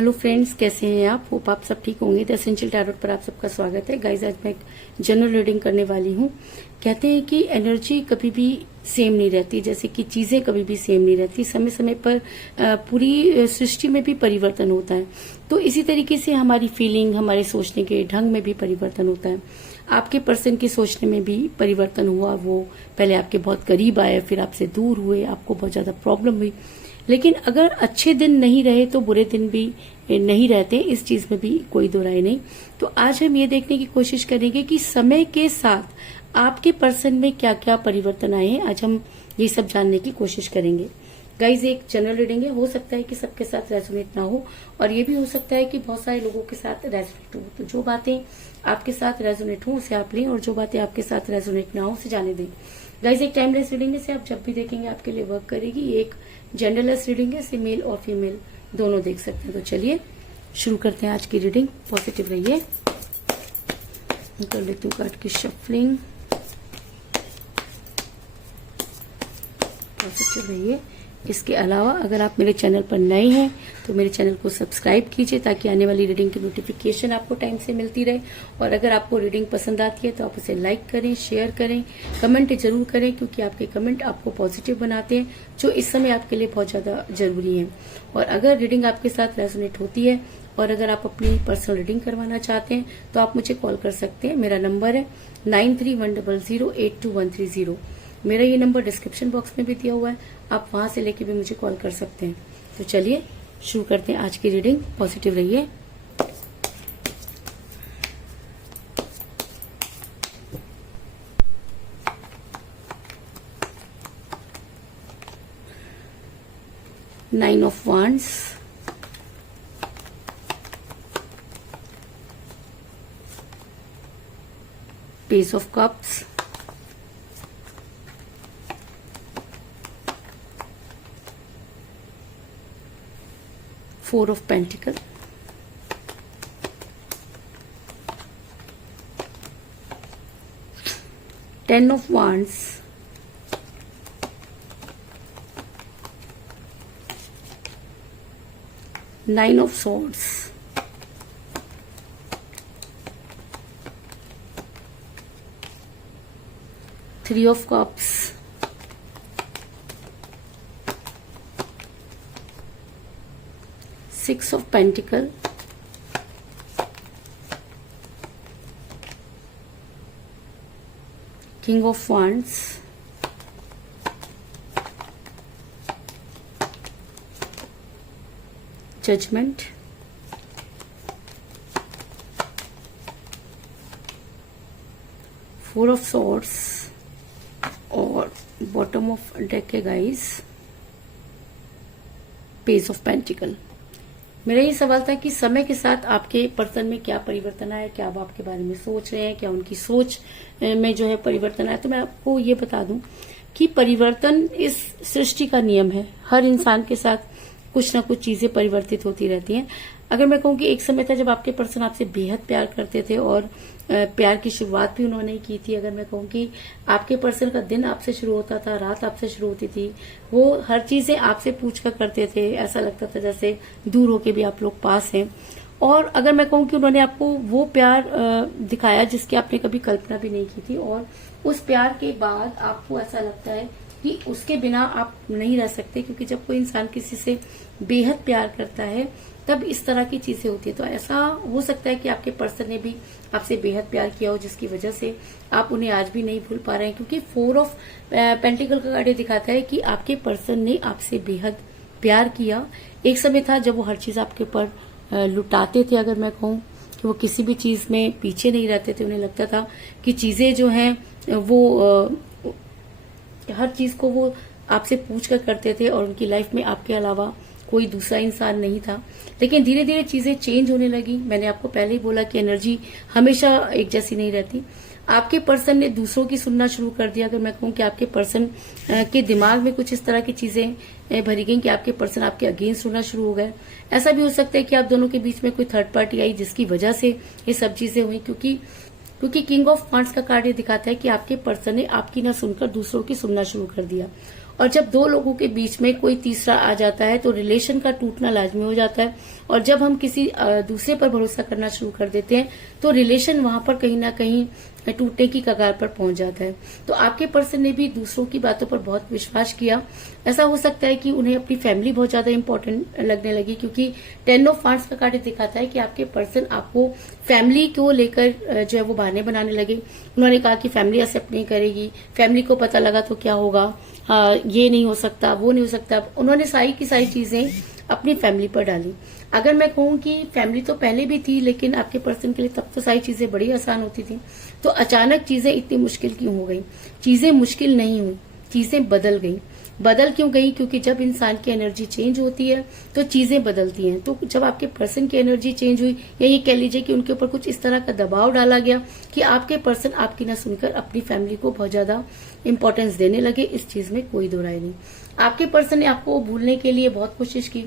Hello friends, कैसे हैं आप? होप आप सब ठीक होंगे। द एसेंशियल टैरोट पर आप सबका स्वागत है। गाइज, आज मैं एक जनरल रीडिंग करने वाली हूँ। कहते हैं कि एनर्जी कभी भी सेम नहीं रहती, जैसे कि चीजें कभी भी सेम नहीं रहती। समय समय पर पूरी सृष्टि में भी परिवर्तन होता है। तो इसी तरीके से हमारी फीलिंग, हमारे सोचने के ढंग में भी परिवर्तन होता है। आपके पर्सन के सोचने में भी परिवर्तन हुआ। वो पहले आपके बहुत करीब आए, फिर आपसे दूर हुए, आपको बहुत ज्यादा प्रॉब्लम हुई। लेकिन अगर अच्छे दिन नहीं रहे तो बुरे दिन भी नहीं रहते, इस चीज में भी कोई दो राय नहीं। तो आज हम ये देखने की कोशिश करेंगे कि समय के साथ आपके पर्सन में क्या क्या परिवर्तन आए हैं। आज हम ये सब जानने की कोशिश करेंगे। गाइज, एक जनरल रीडिंग है, हो सकता है कि सबके साथ रेजोनेट ना हो, और ये भी हो सकता है कि बहुत सारे लोगों के साथ रेजोनेट हो। तो जो बातें आपके साथ रेजोनेट हो उसे आप लें, और जो बातें आपके साथ रेजोनेट ना हो उसे जाने दें। गाइज, एक टाइमलेस रीडिंग से आप जब भी देखेंगे आपके लिए वर्क करेगी। एक जेंडरलेस रीडिंग है, मेल और फीमेल दोनों देख सकते हैं। तो चलिए शुरू करते हैं आज की रीडिंग। पॉजिटिव रहिए। कर लेती हूँ कार्ड की शफलिंग। पॉजिटिव रहिए। इसके अलावा अगर आप मेरे चैनल पर नए हैं तो मेरे चैनल को सब्सक्राइब कीजिए, ताकि आने वाली रीडिंग की नोटिफिकेशन आपको टाइम से मिलती रहे। और अगर आपको रीडिंग पसंद आती है तो आप उसे लाइक करें, शेयर करें, कमेंट जरूर करें, क्योंकि आपके कमेंट आपको पॉजिटिव बनाते हैं, जो इस समय आपके लिए बहुत ज्यादा जरूरी है। और अगर रीडिंग आपके साथ रेजोनेट होती है और अगर आप अपनी पर्सनल रीडिंग करवाना चाहते हैं तो आप मुझे कॉल कर सकते हैं। मेरा नंबर है 9310082130। मेरा ये नंबर डिस्क्रिप्शन बॉक्स में भी दिया हुआ है, आप वहां से लेके भी मुझे कॉल कर सकते हैं। तो चलिए शुरू करते हैं आज की रीडिंग। पॉजिटिव रहिए। Nine of wands, page of cups, Four of Pentacles, Ten of Wands, Nine of Swords, Three of Cups, Six of Pentacles, King of Wands, Judgment, Four of Swords, और बॉटम ऑफ डेक है guys, page of pentacle. मेरा ये सवाल था कि समय के साथ आपके पर्सन में क्या परिवर्तन आया, क्या वो आपके बारे में सोच रहे हैं, क्या उनकी सोच में जो है परिवर्तन आया। तो मैं आपको ये बता दूं कि परिवर्तन इस सृष्टि का नियम है। हर इंसान के साथ कुछ ना कुछ चीजें परिवर्तित होती रहती हैं। अगर मैं कहूँ कि एक समय था जब आपके पर्सन आपसे बेहद प्यार करते थे, और प्यार की शुरुआत भी उन्होंने की थी। अगर मैं कहूँ कि आपके पर्सन का दिन आपसे शुरू होता था, रात आपसे शुरू होती थी, वो हर चीजें आपसे पूछ कर करते थे। ऐसा लगता था जैसे दूर होके भी आप लोग पास हैं। और अगर मैं कहूँ कि उन्होंने आपको वो प्यार दिखाया जिसकी आपने कभी कल्पना भी नहीं की थी, और उस प्यार के बाद आपको ऐसा लगता है कि उसके बिना आप नहीं रह सकते, क्योंकि जब कोई इंसान किसी से बेहद प्यार करता है तब इस तरह की चीजें होती है। तो ऐसा हो सकता है कि आपके पर्सन ने भी आपसे बेहद प्यार किया हो, जिसकी वजह से आप उन्हें आज भी नहीं भूल पा रहे हैं। क्योंकि फोर ऑफ पेंटिकल का कार्ड दिखाता है कि आपके पर्सन ने आपसे बेहद प्यार किया। एक समय था जब वो हर चीज आपके ऊपर लुटाते थे। अगर मैं कहूँ कि वो किसी भी चीज में पीछे नहीं रहते थे, उन्हें लगता था कि चीजें जो हैं वो हर चीज को वो आपसे पूछ कर करते थे, और उनकी लाइफ में आपके अलावा कोई दूसरा इंसान नहीं था। लेकिन धीरे धीरे चीजें चेंज होने लगी। मैंने आपको पहले ही बोला कि एनर्जी हमेशा एक जैसी नहीं रहती। आपके पर्सन ने दूसरों की सुनना शुरू कर दिया। अगर मैं कहूँ कि आपके पर्सन के दिमाग में कुछ इस तरह की चीजें भरी गई कि आपके पर्सन आपके अगेंस्ट होना शुरू हो गए। ऐसा भी हो सकता है कि आप दोनों के बीच में कोई थर्ड पार्टी आई, जिसकी वजह से ये सब चीजें हुई। क्योंकि किंग ऑफ वांड्स का कार्ड ये दिखाता है कि आपके पर्सन ने आपकी ना सुनकर दूसरों की सुनना शुरू कर दिया। और जब दो लोगों के बीच में कोई तीसरा आ जाता है तो रिलेशन का टूटना लाजमी हो जाता है। और जब हम किसी दूसरे पर भरोसा करना शुरू कर देते हैं तो रिलेशन वहां पर कहीं ना कहीं टूटने की कगार पर पहुंच जाता है। तो आपके पर्सन ने भी दूसरों की बातों पर बहुत विश्वास किया। ऐसा हो सकता है कि उन्हें अपनी फैमिली बहुत ज्यादा इंपॉर्टेंट लगने लगी, क्योंकि 10 ऑफ वांड्स का कार्ड दिखाता है कि आपके पर्सन आपको फैमिली को लेकर जो है वो बहाने बनाने लगे। उन्होंने कहा कि फैमिली एक्सेप्ट नहीं करेगी, फैमिली को पता लगा तो क्या होगा, ये नहीं हो सकता, वो नहीं हो सकता। उन्होंने सारी की सारी चीजें अपनी फैमिली पर डाली। अगर मैं कहूं कि फैमिली तो पहले भी थी, लेकिन आपके पर्सन के लिए तब तो सारी चीजें बड़ी आसान होती थी। तो अचानक चीजें इतनी मुश्किल क्यों हो गई? चीजें मुश्किल नहीं हुई, चीजें बदल गई। बदल क्यों गई? क्योंकि जब इंसान की एनर्जी चेंज होती है तो चीजें बदलती हैं। तो जब आपके पर्सन की एनर्जी चेंज हुई, या ये कह लीजिए कि उनके ऊपर कुछ इस तरह का दबाव डाला गया कि आपके पर्सन आपकी ना सुनकर अपनी फैमिली को बहुत ज्यादा इंपॉर्टेंस देने लगे, इस चीज में कोई दो राय नहीं। आपके पर्सन ने आपको भूलने के लिए बहुत कोशिश की।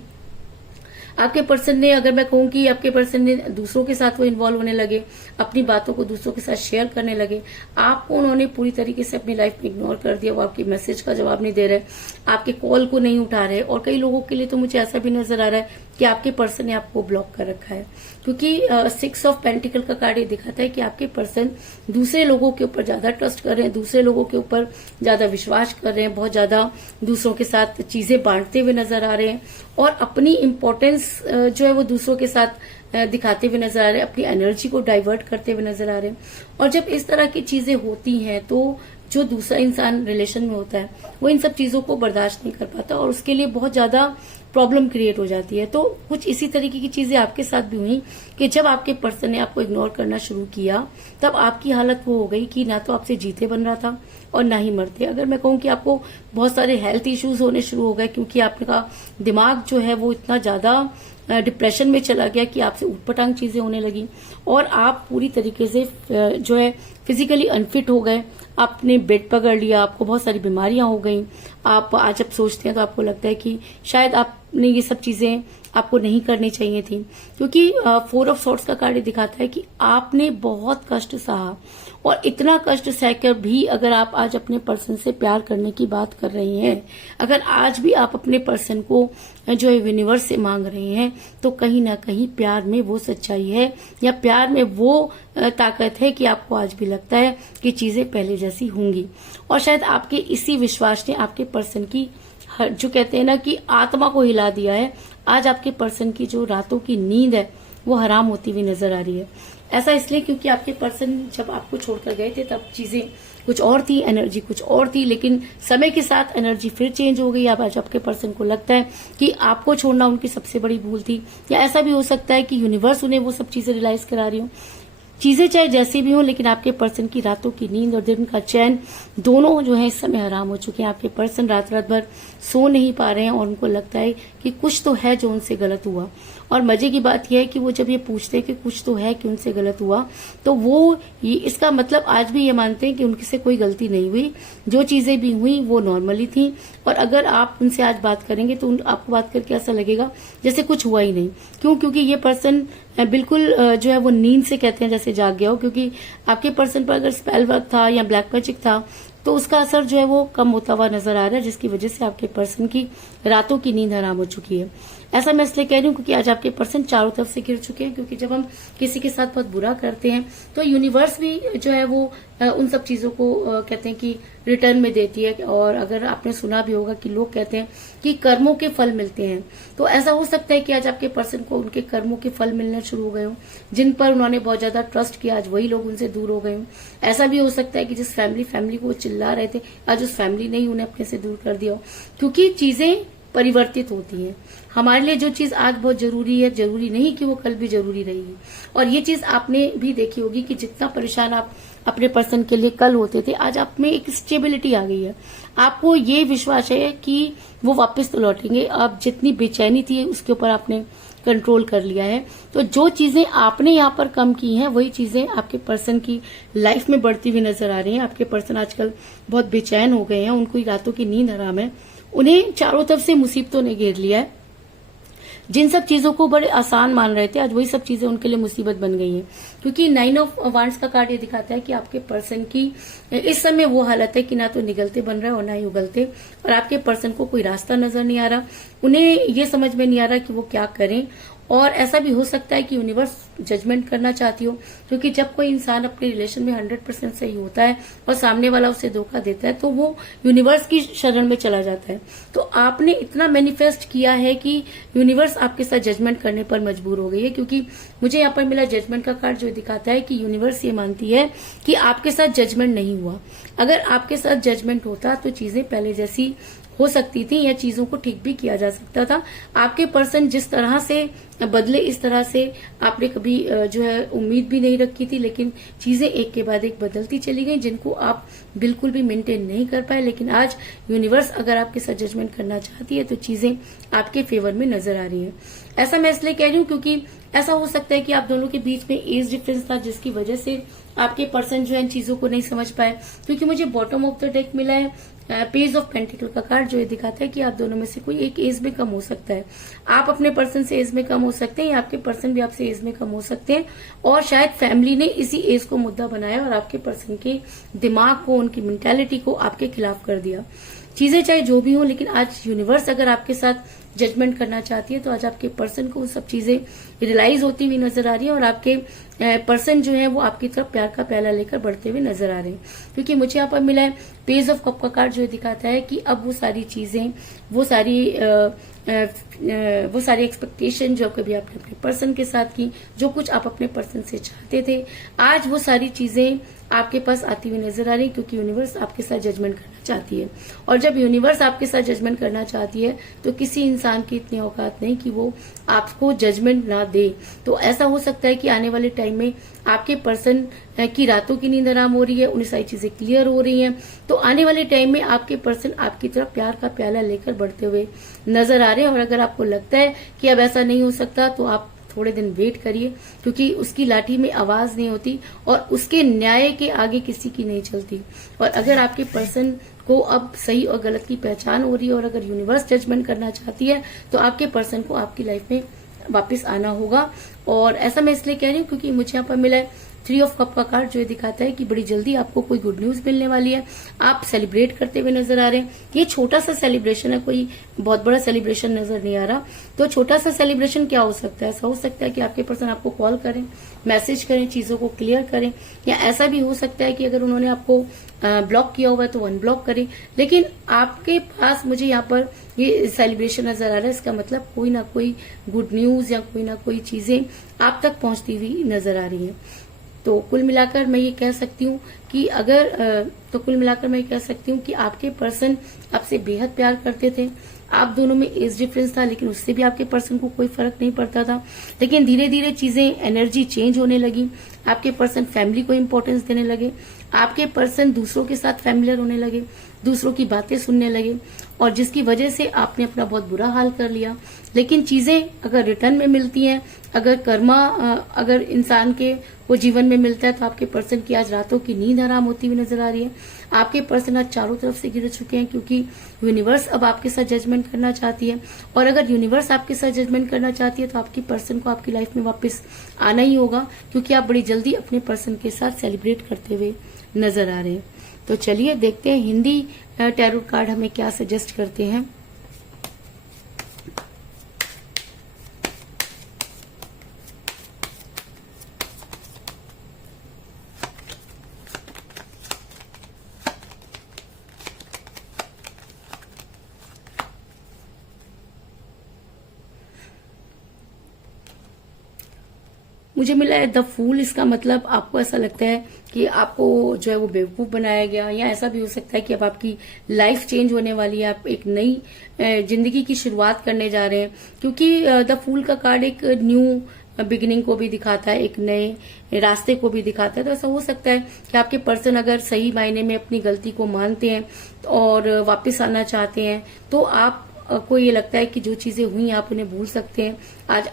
आपके पर्सन ने, अगर मैं कहूं कि आपके पर्सन ने दूसरों के साथ वो इन्वॉल्व होने लगे, अपनी बातों को दूसरों के साथ शेयर करने लगे। आपको उन्होंने पूरी तरीके से अपनी लाइफ में इग्नोर कर दिया। वो आपके मैसेज का जवाब नहीं दे रहे, आपके कॉल को नहीं उठा रहे। और कई लोगों के लिए तो मुझे ऐसा भी नजर आ रहा है कि आपके पर्सन ने आपको ब्लॉक कर रखा है, क्योंकि 6 ऑफ पेंटिकल का कार्ड ये दिखाता है कि आपके पर्सन दूसरे लोगों के ऊपर ज्यादा ट्रस्ट कर रहे हैं, दूसरे लोगों के ऊपर ज्यादा विश्वास कर रहे हैं, बहुत ज्यादा दूसरों के साथ चीजें बांटते हुए नजर आ रहे हैं, और अपनी इम्पोर्टेंस जो है वो दूसरों के साथ दिखाते हुए नजर आ रहे हैं, अपनी एनर्जी को डाइवर्ट करते हुए नजर आ रहे हैं। और जब इस तरह की चीजें होती हैं तो जो दूसरा इंसान रिलेशन में होता है वो इन सब चीजों को बर्दाश्त नहीं कर पाता, और उसके लिए बहुत ज्यादा प्रॉब्लम क्रिएट हो जाती है। तो कुछ इसी तरीके की चीजें आपके साथ भी हुई कि जब आपके पर्सन ने आपको इग्नोर करना शुरू किया, तब आपकी हालत वो हो गई कि ना तो आपसे जीते बन रहा था और ना ही मरते। अगर मैं कहूं कि आपको बहुत सारे हेल्थ इश्यूज होने शुरू हो गए, क्योंकि आपका दिमाग जो है वो इतना ज्यादा डिप्रेशन में चला गया कि आपसे उटपटांग चीजें होने लगी, और आप पूरी तरीके से जो है फिजिकली अनफिट हो गए। आपने बेड पकड़ लिया, आपको बहुत सारी बीमारियां हो गई। आप आज जब सोचते हैं तो आपको लगता है कि शायद आपने ये सब चीजें आपको नहीं करनी चाहिए थी, क्योंकि 4 ऑफ सॉर्ड्स का कार्ड दिखाता है कि आपने बहुत कष्ट सहा, और इतना कष्ट सहकर भी अगर आप आज अपने पर्सन से प्यार करने की बात कर रहे हैं, अगर आज भी आप अपने पर्सन को जो है यूनिवर्स से मांग रहे हैं, तो कहीं ना कहीं प्यार में वो सच्चाई है, या प्यार में वो ताकत है कि आपको आज भी लगता है कि चीजें पहले जैसी होंगी। और शायद आपके इसी विश्वास ने आपके पर्सन की जो कहते हैं ना कि आत्मा को हिला दिया है। आज आपके पर्सन की जो रातों की नींद है वो हराम होती हुई नजर आ रही है। ऐसा इसलिए क्योंकि आपके पर्सन जब आपको छोड़कर गए थे तब चीजें कुछ और थी, एनर्जी कुछ और थी, लेकिन समय के साथ एनर्जी फिर चेंज हो गई। अब आज आपके पर्सन को लगता है कि आपको छोड़ना उनकी सबसे बड़ी भूल थी, या ऐसा भी हो सकता है कि यूनिवर्स उन्हें वो सब चीजें रियलाइज करा रही हो। चीजें चाहे जैसी भी हो, लेकिन आपके पर्सन की रातों की नींद और दिन का चैन दोनों जो है इस समय हराम हो चुके हैं। आपके पर्सन रात रात भर सो नहीं पा रहे हैं, और उनको लगता है कि कुछ तो है जो उनसे गलत हुआ। और मजे की बात यह है कि वो जब ये पूछते हैं कि कुछ तो है कि उनसे गलत हुआ, तो वो इसका मतलब आज भी ये मानते हैं कि उनसे कोई गलती नहीं हुई, जो चीजें भी हुई वो नॉर्मली थी। और अगर आप उनसे आज बात करेंगे तो आपको बात करके ऐसा लगेगा जैसे कुछ हुआ ही नहीं। क्यों? क्योंकि ये पर्सन बिल्कुल जो है वो नींद से कहते हैं जैसे जाग गया हो, क्योंकि आपके पर्सन पर अगर स्पेल वर्क था या ब्लैक मैजिक था तो उसका असर जो है वो कम होता हुआ नजर आ रहा है, जिसकी वजह से आपके पर्सन की रातों की नींद हराम हो चुकी है। ऐसा मैं इसलिए कह रही हूँ क्योंकि आज आपके पर्सन चारों तरफ से गिर चुके हैं, क्योंकि जब हम किसी के साथ बहुत बुरा करते हैं तो यूनिवर्स भी जो है वो उन सब चीजों को कहते हैं कि रिटर्न में देती है। और अगर आपने सुना भी होगा कि लोग कहते हैं कि कर्मों के फल मिलते हैं, तो ऐसा हो सकता है कि आज आपके पर्सन को उनके कर्मों के फल मिलने शुरू हो गए हो, जिन पर उन्होंने बहुत ज्यादा ट्रस्ट किया, आज वही लोग उनसे दूर हो गए हो। ऐसा भी हो सकता है कि जिस फैमिली को वो चिल्ला रहे थे, आज उस फैमिली ने ही उन्हें अपने से दूर कर दिया हो, क्योंकि चीजें परिवर्तित होती हैं। हमारे लिए जो चीज आज बहुत जरूरी है, जरूरी नहीं कि वो कल भी जरूरी रहेगी। और ये चीज आपने भी देखी होगी कि जितना परेशान आप अपने पर्सन के लिए कल होते थे, आज आप में एक स्टेबिलिटी आ गई है। आपको ये विश्वास है कि वो वापस तो लौटेंगे। अब जितनी बेचैनी थी उसके ऊपर आपने कंट्रोल कर लिया है। तो जो चीजें आपने यहाँ पर कम की हैं वही चीजें आपके पर्सन की लाइफ में बढ़ती हुई नजर आ रही हैं। आपके पर्सन आजकल बहुत बेचैन हो गए हैं, उनको रातों की नींद हराम है, उन्हें चारों तरफ से मुसीबतों ने घेर लिया है। जिन सब चीजों को बड़े आसान मान रहे थे, आज वही सब चीजें उनके लिए मुसीबत बन गई हैं। क्योंकि 9 ऑफ वांड्स का कार्ड ये दिखाता है कि आपके पर्सन की इस समय वो हालत है कि ना तो निगलते बन रहा है और ना ही उगलते, और आपके पर्सन को कोई रास्ता नजर नहीं आ रहा। उन्हें ये समझ में नहीं आ रहा कि वो क्या करें। और ऐसा भी हो सकता है कि यूनिवर्स जजमेंट करना चाहती हो, क्योंकि जब कोई इंसान अपने रिलेशन में 100% सही होता है और सामने वाला उसे धोखा देता है तो वो यूनिवर्स की शरण में चला जाता है। तो आपने इतना मैनिफेस्ट किया है कि यूनिवर्स आपके साथ जजमेंट करने पर मजबूर हो गई है। क्योंकि मुझे यहाँ पर मिला जजमेंट का कार्ड, जो दिखाता है कि यूनिवर्स ये मानती है कि आपके साथ जजमेंट नहीं हुआ। अगर आपके साथ जजमेंट होता तो चीजें पहले जैसी हो सकती थी या चीजों को ठीक भी किया जा सकता था। आपके पर्सन जिस तरह से बदले, इस तरह से आपने कभी जो है उम्मीद भी नहीं रखी थी, लेकिन चीजें एक के बाद एक बदलती चली गई, जिनको आप बिल्कुल भी मेंटेन नहीं कर पाए। लेकिन आज यूनिवर्स अगर आपके साथ जजमेंट करना चाहती है तो चीजें आपके फेवर में नजर आ रही है। ऐसा मैं इसलिए कह रही हूँ क्योंकि ऐसा हो सकता है कि आप दोनों के बीच में एज डिफरेंस था, जिसकी वजह से आपके पर्सन जो है इन चीजों को नहीं समझ पाए। क्योंकि मुझे बॉटम ऑफ द डेक मिला है पेज ऑफ पेंटिकल का कार्ड, जो ये दिखाता है कि आप दोनों में से कोई एक एज में कम हो सकता है। आप अपने पर्सन से एज में कम हो सकते हैं या आपके पर्सन भी आपसे एज में कम हो सकते हैं, और शायद फैमिली ने इसी एज को मुद्दा बनाया और आपके पर्सन के दिमाग को, उनकी मेंटालिटी को आपके खिलाफ कर दिया। चीजें चाहे जो भी हो, लेकिन आज यूनिवर्स अगर आपके साथ जजमेंट करना चाहती है तो आज आपके पर्सन को वो सब चीजें रियलाइज होती हुई नजर आ रही है, और आपके पर्सन जो है वो आपकी तरफ प्यार का प्याला लेकर बढ़ते हुए नजर आ रहे हैं। क्योंकि मुझे यहाँ पर मिला है पेज ऑफ कप का कार्ड, जो दिखाता है कि अब वो सारी चीजें, वो सारी एक्सपेक्टेशन जो कभी आपने अपने पर्सन के साथ की, जो कुछ आप अपने पर्सन से चाहते थे, आज वो सारी चीजें आपके पास आती हुई नजर आ रही है। क्योंकि यूनिवर्स आपके साथ जजमेंट करना चाहती है, और जब यूनिवर्स आपके साथ जजमेंट करना चाहती है तो किसी इंसान की इतनी औकात नहीं कि वो आपको जजमेंट ना दे। तो ऐसा हो सकता है कि आने वाले टाइम में आपके पर्सन की रातों की नींद आराम हो रही है, उन्हें सारी चीजें क्लियर हो रही हैं। तो आने वाले टाइम में आपके पर्सन आपकी तरफ प्यार का प्याला लेकर बढ़ते हुए नजर आ रहे हैं। और अगर आपको लगता है कि अब ऐसा नहीं हो सकता तो आप थोड़े दिन वेट करिए, क्योंकि उसकी लाठी में आवाज नहीं होती और उसके न्याय के आगे किसी की नहीं चलती। और अगर आपके पर्सन को अब सही और गलत की पहचान हो रही है और अगर यूनिवर्स जजमेंट करना चाहती है तो आपके पर्सन को आपकी लाइफ में वापस आना होगा। और ऐसा मैं इसलिए कह रही हूँ क्योंकि मुझे यहाँ पर मिला है 3 ऑफ कप का कार्ड, जो ये दिखाता है कि बड़ी जल्दी आपको कोई गुड न्यूज मिलने वाली है। आप सेलिब्रेट करते हुए नजर आ रहे हैं। ये छोटा सा सेलिब्रेशन है, कोई बहुत बड़ा सेलिब्रेशन नजर नहीं आ रहा। तो छोटा सा सेलिब्रेशन क्या हो सकता है? ऐसा हो सकता है कि आपके पर्सन आपको कॉल करें, मैसेज करें, चीजों को क्लियर करें, या ऐसा भी हो सकता है कि अगर उन्होंने आपको ब्लॉक किया हुआ है तो अनब्लॉक करें। लेकिन आपके पास मुझे यहाँ पर ये सेलिब्रेशन नजर आ रहा है। इसका मतलब कोई ना कोई गुड न्यूज या कोई ना कोई चीजें आप तक पहुंचती हुई नजर आ रही है। तो कुल मिलाकर मैं ये कह सकती हूँ कि आपके पर्सन आपसे बेहद प्यार करते थे। आप दोनों में एज डिफरेंस था, लेकिन उससे भी आपके पर्सन को कोई फर्क नहीं पड़ता था। लेकिन धीरे धीरे चीजें, एनर्जी चेंज होने लगी। आपके पर्सन फैमिली को इम्पोर्टेंस देने लगे। आपके पर्सन दूसरों के साथ फैमिलियर होने लगे, दूसरों की बातें सुनने लगे, और जिसकी वजह से आपने अपना बहुत बुरा हाल कर लिया। लेकिन चीजें अगर रिटर्न में मिलती हैं, अगर कर्मा अगर इंसान के वो जीवन में मिलता है, तो आपके पर्सन की आज रातों की नींद आराम होती हुई नजर आ रही है। आपके पर्सन आज चारों तरफ से गिर चुके हैं, क्योंकि यूनिवर्स अब आपके साथ जजमेंट करना चाहती है। और अगर यूनिवर्स आपके साथ जजमेंट करना चाहती है तो आपकी पर्सन को आपकी लाइफ में वापस आना ही होगा, क्योंकि आप बड़ी जल्दी अपने पर्सन के साथ सेलिब्रेट करते हुए नजर आ रहे हैं। तो चलिए देखते हैं हिंदी टैरो कार्ड हमें क्या सजेस्ट करते हैं। मुझे मिला है द फूल। इसका मतलब आपको ऐसा लगता है कि आपको जो है वो बेवकूफ बनाया गया, या ऐसा भी हो सकता है कि अब आपकी लाइफ चेंज होने वाली है, आप एक नई जिंदगी की शुरुआत करने जा रहे हैं। क्योंकि द फूल का कार्ड एक न्यू बिगिनिंग को भी दिखाता है, एक नए रास्ते को भी दिखाता है। तो ऐसा हो सकता है कि आपके पर्सन अगर सही मायने में अपनी गलती को मानते हैं और वापस आना चाहते हैं, तो आपको ये लगता है कि जो चीजें हुई आप उन्हें भूल सकते हैं। आज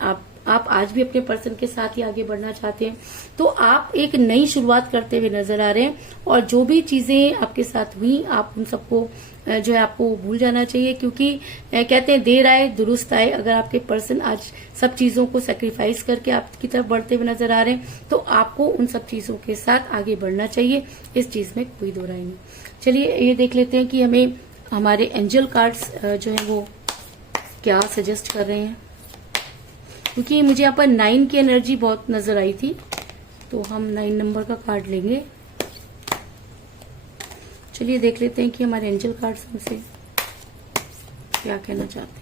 आप आज भी अपने पर्सन के साथ ही आगे बढ़ना चाहते हैं, तो आप एक नई शुरुआत करते हुए नजर आ रहे हैं। और जो भी चीजें आपके साथ हुई, आप उन सबको जो है आपको भूल जाना चाहिए, क्योंकि कहते हैं देर आए दुरुस्त आए। अगर आपके पर्सन आज सब चीजों को सेक्रीफाइस करके आपकी तरफ बढ़ते हुए नजर आ रहे हैं, तो आपको उन सब चीजों के साथ आगे बढ़ना चाहिए। इस चीज में कोई दो राय नहीं। चलिए ये देख लेते हैं कि हमें हमारे एंजल कार्ड्स जो है वो क्या सजेस्ट कर रहे हैं, क्योंकि मुझे यहाँ पर 9 की एनर्जी बहुत नजर आई थी, तो हम 9 नंबर का कार्ड लेंगे। चलिए देख लेते हैं कि हमारे एंजल कार्ड्स हमसे क्या कहना चाहते हैं।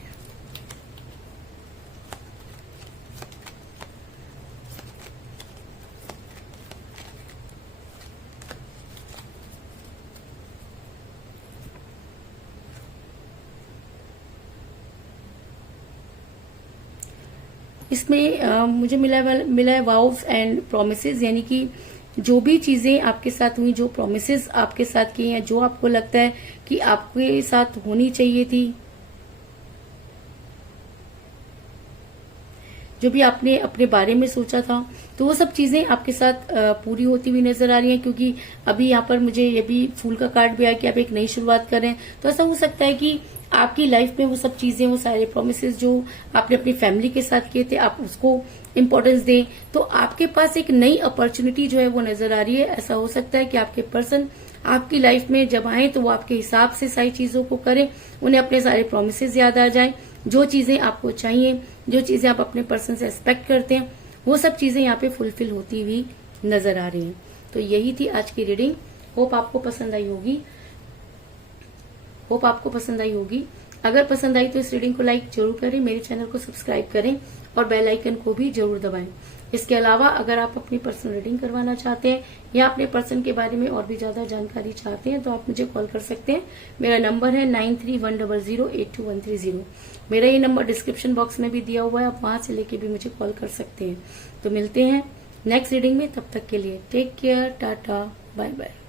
इसमें मुझे मिला है वाउस एंड प्रोमिसेस, यानी कि जो भी चीजें आपके साथ हुई, जो प्रोमिसेस आपके साथ किए हैं, जो आपको लगता है कि आपके साथ होनी चाहिए थी, जो भी आपने अपने बारे में सोचा था, तो वो सब चीजें आपके साथ पूरी होती हुई नजर आ रही हैं। क्योंकि अभी यहाँ पर मुझे ये भी फूल का कार्ड भी आया कि आप एक नई शुरुआत कर रहे हैं, तो ऐसा हो सकता है कि आपकी लाइफ में वो सब चीजें, वो सारे प्रोमिसेस जो आपने अपनी फैमिली के साथ किए थे, आप उसको इम्पोर्टेंस दें। तो आपके पास एक नई अपॉर्चुनिटी जो है वो नजर आ रही है। ऐसा हो सकता है कि आपके पर्सन आपकी लाइफ में जब आए तो वो आपके हिसाब से सारी चीजों को करें, उन्हें अपने सारे प्रोमिसेस याद आ जाएं, जो चीजें आपको चाहिए, जो चीजें आप अपने पर्सन से एक्सपेक्ट करते हैं, वो सब चीजें यहाँ पे फुलफिल होती हुई नजर आ रही हैं। तो यही थी आज की रीडिंग। होप आपको पसंद आई होगी। अगर पसंद आई तो इस रीडिंग को लाइक जरूर करें, मेरे चैनल को सब्सक्राइब करें और बेल आइकन को भी जरूर दबाएं। इसके अलावा अगर आप अपनी पर्सनल रीडिंग करवाना चाहते हैं या अपने पर्सन के बारे में और भी ज्यादा जानकारी चाहते हैं, तो आप मुझे कॉल कर सकते हैं। मेरा नंबर है 9310082130। मेरा ये नंबर डिस्क्रिप्शन बॉक्स में भी दिया हुआ है, आप वहां से लेके भी मुझे कॉल कर सकते हैं। तो मिलते हैं नेक्स्ट रीडिंग में, तब तक के लिए take care, tata, bye bye.